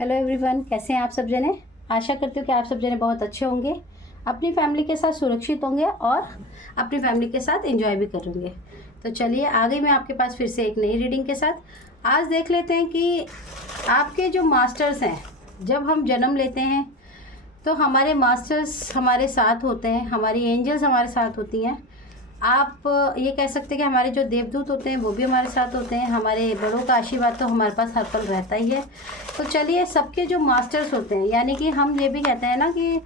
Hello everyone, कैसे हैं आप सब जने। आशा करती हूँ कि आप सब जने बहुत अच्छे होंगे, अपनी फैमिली के साथ सुरक्षित होंगे और अपनी फैमिली के साथ एंजॉय भी करेंगे। तो चलिए आ गई मैं आपके पास फिर से एक नई रीडिंग के साथ। आज देख लेते हैं कि आपके जो मास्टर्स हैं, जब हम जन्म लेते हैं तो हमारे मास्टर्स हमारे साथ होते हैं, हमारी एंजल्स हमारे साथ होती हैं। आप ये कह सकते हैं कि हमारे जो देवदूत होते हैं वो भी हमारे साथ होते हैं। हमारे बड़ों का आशीर्वाद तो हमारे पास हर पल रहता ही है। तो चलिए, सबके जो मास्टर्स होते हैं, यानी कि हम ये भी कहते हैं ना कि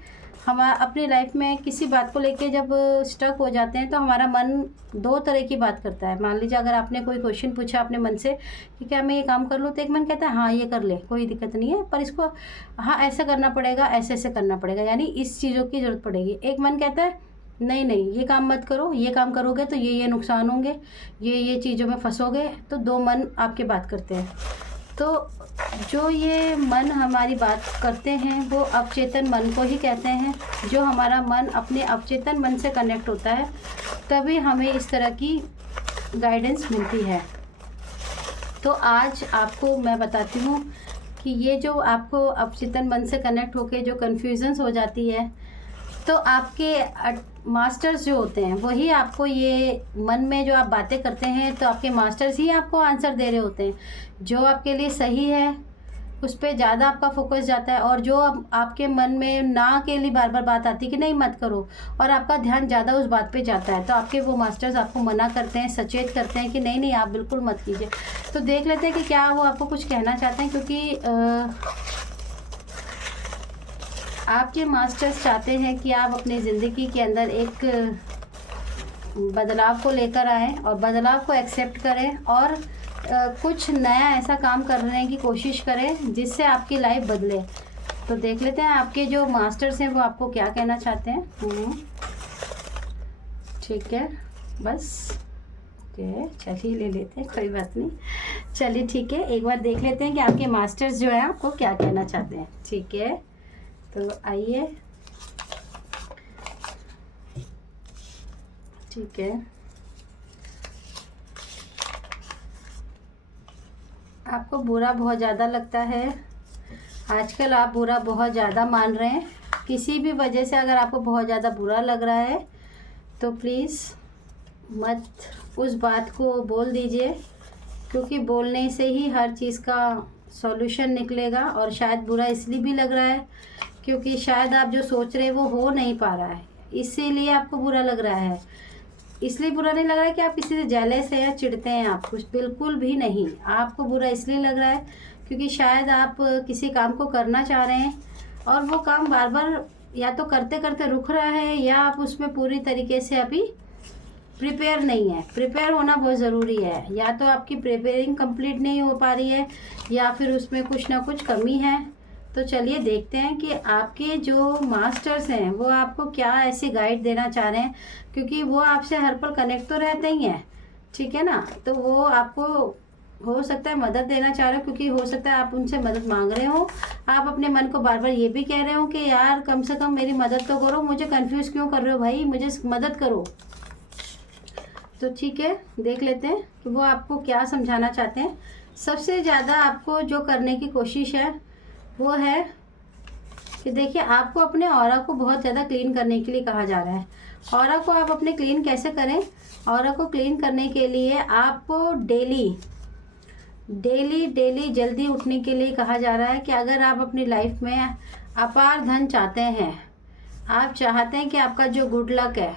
हम अपनी लाइफ में किसी बात को लेके जब स्टक हो जाते हैं तो हमारा मन दो तरह की बात करता है। मान लीजिए अगर आपने कोई क्वेश्चन पूछा अपने मन से कि क्या मैं ये काम कर लूँ, तो एक मन कहता है हाँ ये कर ले, कोई दिक्कत नहीं है, पर इसको हाँ ऐसा करना पड़ेगा, ऐसे ऐसे करना पड़ेगा, यानी इस चीज़ों की ज़रूरत पड़ेगी। एक मन कहता है नहीं नहीं ये काम मत करो, ये काम करोगे तो ये नुकसान होंगे, ये चीज़ों में फंसोगे। तो दो मन आपके बात करते हैं। तो जो ये मन हमारी बात करते हैं वो अवचेतन मन को ही कहते हैं। जो हमारा मन अपने अवचेतन मन से कनेक्ट होता है तभी हमें इस तरह की गाइडेंस मिलती है। तो आज आपको मैं बताती हूँ कि ये जो आपको अवचेतन मन से कनेक्ट होके जो कन्फ्यूजन्स हो जाती है, तो आपके मास्टर्स जो होते हैं वही आपको ये मन में जो आप बातें करते हैं तो आपके मास्टर्स ही आपको आंसर दे रहे होते हैं। जो आपके लिए सही है उस पर ज़्यादा आपका फोकस जाता है, और जो आपके मन में ना के लिए बार बार बात आती है कि नहीं मत करो, और आपका ध्यान ज़्यादा उस बात पे जाता है, तो आपके वो मास्टर्स आपको मना करते हैं, सचेत करते हैं कि नहीं नहीं आप बिल्कुल मत कीजिए। तो देख लेते हैं कि क्या वो आपको कुछ कहना चाहते हैं, क्योंकि आपके मास्टर्स चाहते हैं कि आप अपनी ज़िंदगी के अंदर एक बदलाव को लेकर आएँ और बदलाव को एक्सेप्ट करें, और कुछ नया ऐसा काम करने की कोशिश करें जिससे आपकी लाइफ बदले। तो देख लेते हैं आपके जो मास्टर्स हैं वो आपको क्या कहना चाहते हैं। ठीक है, बस ओके, चलिए ले लेते हैं, कोई बात नहीं। चलिए ठीक है, एक बार देख लेते हैं कि आपके मास्टर्स जो है आपको क्या कहना चाहते हैं। ठीक है, तो आइए। ठीक है, आपको बुरा बहुत ज़्यादा लगता है आजकल, आप बुरा बहुत ज़्यादा मान रहे हैं। किसी भी वजह से अगर आपको बहुत ज़्यादा बुरा लग रहा है तो प्लीज़ मत उस बात को बोल दीजिए, क्योंकि बोलने से ही हर चीज़ का सॉल्यूशन निकलेगा। और शायद बुरा इसलिए भी लग रहा है क्योंकि शायद आप जो सोच रहे हैं वो हो नहीं पा रहा है, इसीलिए आपको बुरा लग रहा है। इसलिए बुरा नहीं लग रहा है कि आप किसी से जेलस है या चिढ़ते हैं आप, कुछ बिल्कुल भी नहीं। आपको बुरा इसलिए लग रहा है क्योंकि शायद आप किसी काम को करना चाह रहे हैं और वो काम बार बार या तो करते करते रुक रहा है, या आप उसमें पूरी तरीके से अभी प्रिपेयर नहीं है। प्रिपेयर होना बहुत ज़रूरी है, या तो आपकी प्रिपेयरिंग कंप्लीट नहीं हो पा रही है या फिर उसमें कुछ ना कुछ कमी है। तो चलिए देखते हैं कि आपके जो मास्टर्स हैं वो आपको क्या ऐसी गाइड देना चाह रहे हैं, क्योंकि वो आपसे हर पल कनेक्ट तो रहते ही हैं, ठीक है ना। तो वो आपको हो सकता है मदद देना चाह रहे हो, क्योंकि हो सकता है आप उनसे मदद मांग रहे हो। आप अपने मन को बार बार ये भी कह रहे हो कि यार कम से कम मेरी मदद तो करो, मुझे कंफ्यूज क्यों कर रहे हो भाई, मुझे मदद करो। तो ठीक है, देख लेते हैं कि वो आपको क्या समझाना चाहते हैं। सबसे ज़्यादा आपको जो करने की कोशिश है वो है कि देखिए, आपको अपने ऑरा को बहुत ज़्यादा क्लीन करने के लिए कहा जा रहा है। ऑरा को आप अपने क्लीन कैसे करें? ऑरा को क्लीन करने के लिए आपको डेली डेली डेली जल्दी उठने के लिए कहा जा रहा है कि अगर आप अपनी लाइफ में अपार धन चाहते हैं, आप चाहते हैं कि आपका जो गुड लक है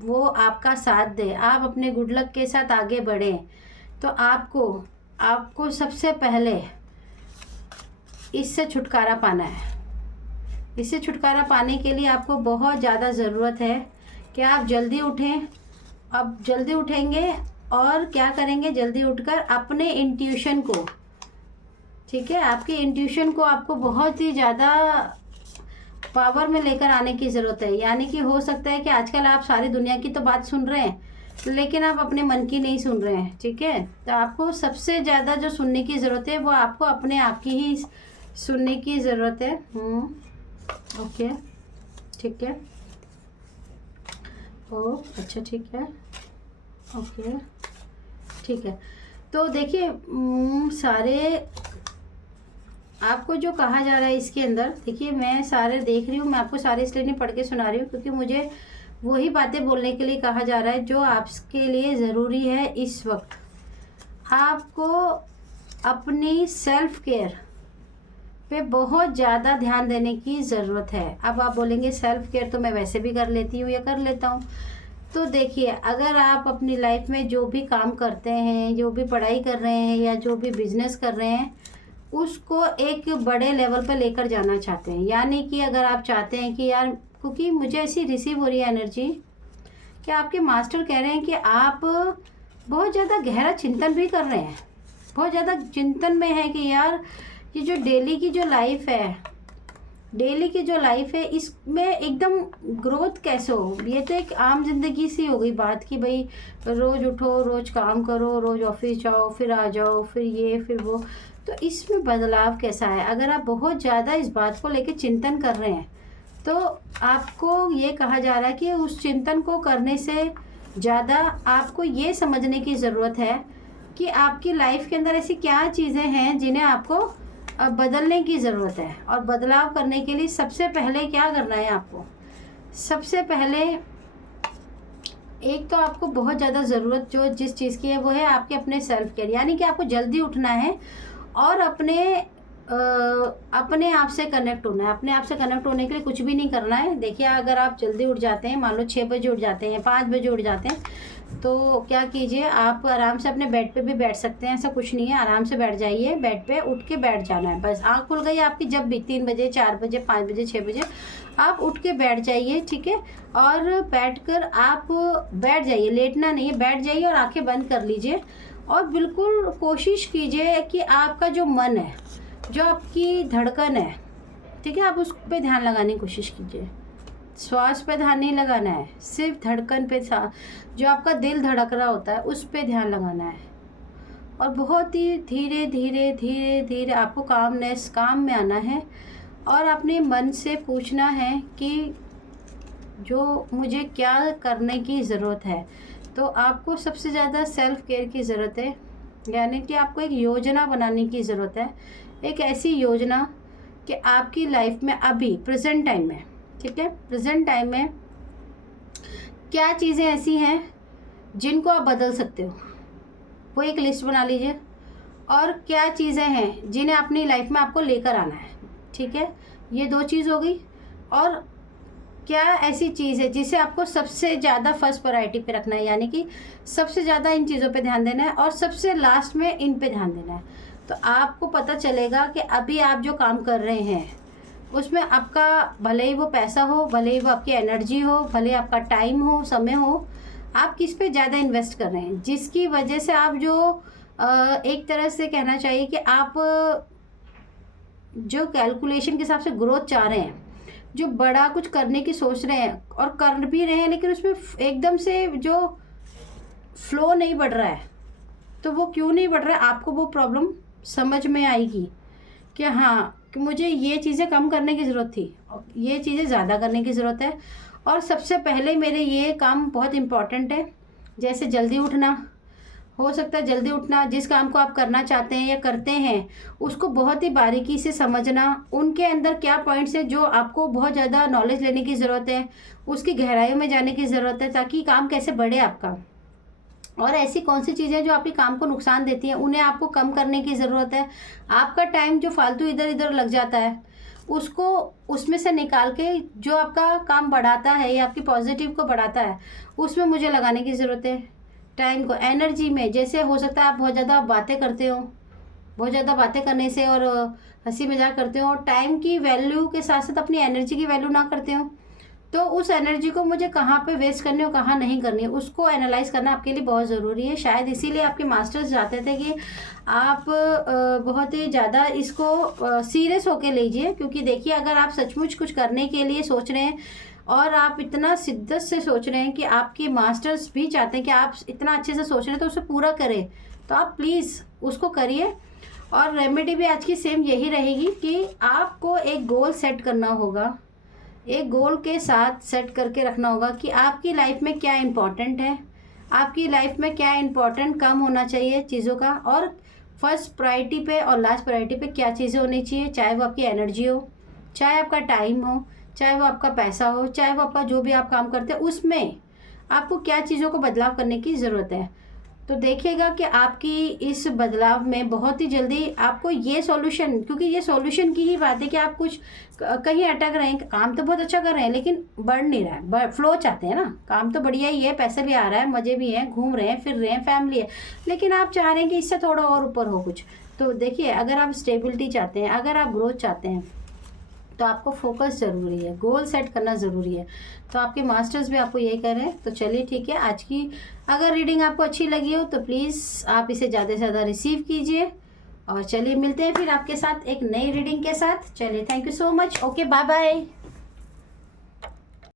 वो आपका साथ दे, आप अपने गुड लक के साथ आगे बढ़ें, तो आपको सबसे पहले इससे छुटकारा पाना है। इससे छुटकारा पाने के लिए आपको बहुत ज़्यादा ज़रूरत है कि आप जल्दी उठें। अब जल्दी उठेंगे और क्या करेंगे, जल्दी उठकर अपने इंट्यूशन को, ठीक है, आपके इंट्यूशन को आपको बहुत ही ज़्यादा पावर में लेकर आने की ज़रूरत है। यानी कि हो सकता है कि आजकल आप सारी दुनिया की तो बात सुन रहे हैं लेकिन आप अपने मन की नहीं सुन रहे हैं, ठीक है। तो आपको सबसे ज़्यादा जो सुनने की ज़रूरत है वो आपको अपने आप की ही सुनने की ज़रूरत है। ओके, ठीक है, ओ अच्छा ठीक है, ओके ठीक है। तो देखिए, सारे आपको जो कहा जा रहा है इसके अंदर, देखिए मैं सारे देख रही हूँ, मैं आपको सारे इसलिए नहीं पढ़ के सुना रही हूँ क्योंकि मुझे वही बातें बोलने के लिए कहा जा रहा है जो आपके लिए ज़रूरी है इस वक्त। आपको अपनी सेल्फ केयर पे बहुत ज़्यादा ध्यान देने की ज़रूरत है। अब आप बोलेंगे सेल्फ केयर तो मैं वैसे भी कर लेती हूँ या कर लेता हूँ। तो देखिए, अगर आप अपनी लाइफ में जो भी काम करते हैं, जो भी पढ़ाई कर रहे हैं या जो भी बिजनेस कर रहे हैं, उसको एक बड़े लेवल पर लेकर जाना चाहते हैं, यानी कि अगर आप चाहते हैं कि यार, क्योंकि मुझे ऐसी रिसीव हो रही है एनर्जी कि आपके मास्टर कह रहे हैं कि आप बहुत ज़्यादा गहरा चिंतन भी कर रहे हैं, बहुत ज़्यादा चिंतन में है कि यार ये जो डेली की जो लाइफ है इसमें एकदम ग्रोथ कैसे हो। ये तो एक आम जिंदगी सी हो गई बात कि भाई रोज़ उठो, रोज़ काम करो, रोज़ ऑफिस जाओ, फिर आ जाओ, फिर ये फिर वो। तो इसमें बदलाव कैसा है? अगर आप बहुत ज़्यादा इस बात को लेकर चिंतन कर रहे हैं तो आपको ये कहा जा रहा है कि उस चिंतन को करने से ज़्यादा आपको ये समझने की ज़रूरत है कि आपकी लाइफ के अंदर ऐसी क्या चीज़ें हैं जिन्हें आपको बदलने की ज़रूरत है। और बदलाव करने के लिए सबसे पहले क्या करना है आपको? सबसे पहले एक तो आपको बहुत ज़्यादा ज़रूरत जो जिस चीज़ की है वो है आपके अपने सेल्फ केयर, यानी कि आपको जल्दी उठना है और अपने आप से कनेक्ट होना है। अपने आप से कनेक्ट होने के लिए कुछ भी नहीं करना है। देखिए, अगर आप जल्दी उठ जाते हैं, मान लो 6 बजे उठ जाते हैं, 5 बजे उठ जाते हैं, तो क्या कीजिए, आप आराम से अपने बेड पे भी बैठ सकते हैं, ऐसा कुछ नहीं है। आराम से बैठ जाइए, बेड पे उठ के बैठ जाना है बस। आँख खुल गई आपकी जब भी 3 बजे, 4 बजे, 5 बजे, 6 बजे, आप उठ के बैठ जाइए, ठीक है। और बैठकर आप बैठ जाइए, लेटना नहीं है, बैठ जाइए और आंखें बंद कर लीजिए। और बिल्कुल कोशिश कीजिए कि आपका जो मन है, जो आपकी धड़कन है, ठीक है, आप उस पर ध्यान लगाने की कोशिश कीजिए। श्वास पे ध्यान नहीं लगाना है, सिर्फ धड़कन पे, जो आपका दिल धड़क रहा होता है उस पे ध्यान लगाना है। और बहुत ही धीरे धीरे धीरे धीरे आपको काम में आना है और अपने मन से पूछना है कि जो मुझे क्या करने की ज़रूरत है। तो आपको सबसे ज़्यादा सेल्फ केयर की ज़रूरत है, यानी कि आपको एक योजना बनाने की ज़रूरत है। एक ऐसी योजना कि आपकी लाइफ में अभी प्रेजेंट टाइम में, ठीक है, प्रेजेंट टाइम में क्या चीज़ें ऐसी हैं जिनको आप बदल सकते हो, वो एक लिस्ट बना लीजिए। और क्या चीज़ें हैं जिन्हें अपनी लाइफ में आपको लेकर आना है, ठीक है, ये 2 चीज़ हो गई। और क्या ऐसी चीज़ है जिसे आपको सबसे ज़्यादा फर्स्ट प्रायोरिटी पे रखना है, यानी कि सबसे ज़्यादा इन चीज़ों पे ध्यान देना है और सबसे लास्ट में इन पे ध्यान देना है। तो आपको पता चलेगा कि अभी आप जो काम कर रहे हैं उसमें आपका, भले ही वो पैसा हो, भले ही वो आपकी एनर्जी हो, भले आपका टाइम हो, समय हो, आप किस पे ज़्यादा इन्वेस्ट कर रहे हैं, जिसकी वजह से आप जो एक तरह से कहना चाहिए कि आप जो कैलकुलेशन के हिसाब से ग्रोथ चाह रहे हैं, जो बड़ा कुछ करने की सोच रहे हैं और कर भी रहे हैं, लेकिन उसमें एकदम से जो फ्लो नहीं बढ़ रहा है, तो वो क्यों नहीं बढ़ रहा है, आपको वो प्रॉब्लम समझ में आएगी कि हाँ, कि मुझे ये चीज़ें कम करने की ज़रूरत थी, ये चीज़ें ज़्यादा करने की ज़रूरत है। और सबसे पहले मेरे ये काम बहुत इम्पॉर्टेंट है, जैसे जल्दी उठना। हो सकता है जल्दी उठना, जिस काम को आप करना चाहते हैं या करते हैं उसको बहुत ही बारीकी से समझना, उनके अंदर क्या पॉइंट्स है जो आपको बहुत ज़्यादा नॉलेज लेने की ज़रूरत है, उसकी गहराइयों में जाने की ज़रूरत है ताकि काम कैसे बढ़े आपका। और ऐसी कौन सी चीज़ें जो आपके काम को नुकसान देती हैं उन्हें आपको कम करने की ज़रूरत है। आपका टाइम जो फालतू इधर इधर लग जाता है उसको उसमें से निकाल के जो आपका काम बढ़ाता है या आपकी पॉजिटिव को बढ़ाता है उसमें मुझे लगाने की ज़रूरत है। टाइम को एनर्जी में, जैसे हो सकता है आप बहुत ज़्यादा बातें करते हो, बहुत ज़्यादा बातें करने से और हंसी मजाक करते हो और टाइम की वैल्यू के साथ साथ अपनी एनर्जी की वैल्यू ना करते हो, तो उस एनर्जी को मुझे कहाँ पे वेस्ट करनी है और कहाँ नहीं करनी है उसको एनालाइज करना आपके लिए बहुत ज़रूरी है। शायद इसीलिए आपके मास्टर्स चाहते थे कि आप बहुत ही ज़्यादा इसको सीरियस होके लीजिए, क्योंकि देखिए, अगर आप सचमुच कुछ करने के लिए सोच रहे हैं और आप इतना शिद्दत से सोच रहे हैं कि आपके मास्टर्स भी चाहते हैं कि आप इतना अच्छे से सोच रहे हैं तो उसे पूरा करें, तो आप प्लीज़ उसको करिए। और रेमेडी भी आज की सेम यही रहेगी कि आपको एक गोल सेट करना होगा, एक गोल के साथ सेट करके रखना होगा कि आपकी लाइफ में क्या इम्पोर्टेंट है, आपकी लाइफ में क्या इम्पोर्टेंट काम होना चाहिए चीज़ों का, और फर्स्ट प्रायोरिटी पे और लास्ट प्रायोरिटी पे क्या चीज़ें होनी चाहिए, चाहे वो आपकी एनर्जी हो, चाहे आपका टाइम हो, चाहे वो आपका पैसा हो, चाहे वो आपका जो भी आप काम करते हैं उसमें आपको क्या चीज़ों को बदलाव करने की ज़रूरत है। तो देखिएगा कि आपकी इस बदलाव में बहुत ही जल्दी आपको ये सॉल्यूशन, क्योंकि ये सॉल्यूशन की ही बात है कि आप कुछ कहीं अटक रहे हैं, काम तो बहुत अच्छा कर रहे हैं लेकिन बढ़ नहीं रहा है, फ्लो चाहते हैं ना, काम तो बढ़िया ही है, पैसा भी आ रहा है, मज़े भी हैं, घूम रहे हैं, फिर रहे हैं, फैमिली है, लेकिन आप चाह रहे हैं कि इससे थोड़ा और ऊपर हो कुछ। तो देखिए, अगर आप स्टेबिलिटी चाहते हैं, अगर आप ग्रोथ चाहते हैं, तो आपको फोकस ज़रूरी है, गोल सेट करना ज़रूरी है। तो आपके मास्टर्स भी आपको यही कर रहे हैं। तो चलिए ठीक है, आज की अगर रीडिंग आपको अच्छी लगी हो तो प्लीज़ आप इसे ज़्यादा से ज़्यादा रिसीव कीजिए। और चलिए मिलते हैं फिर आपके साथ एक नई रीडिंग के साथ। चलिए, thank you so much. Okay, bye bye.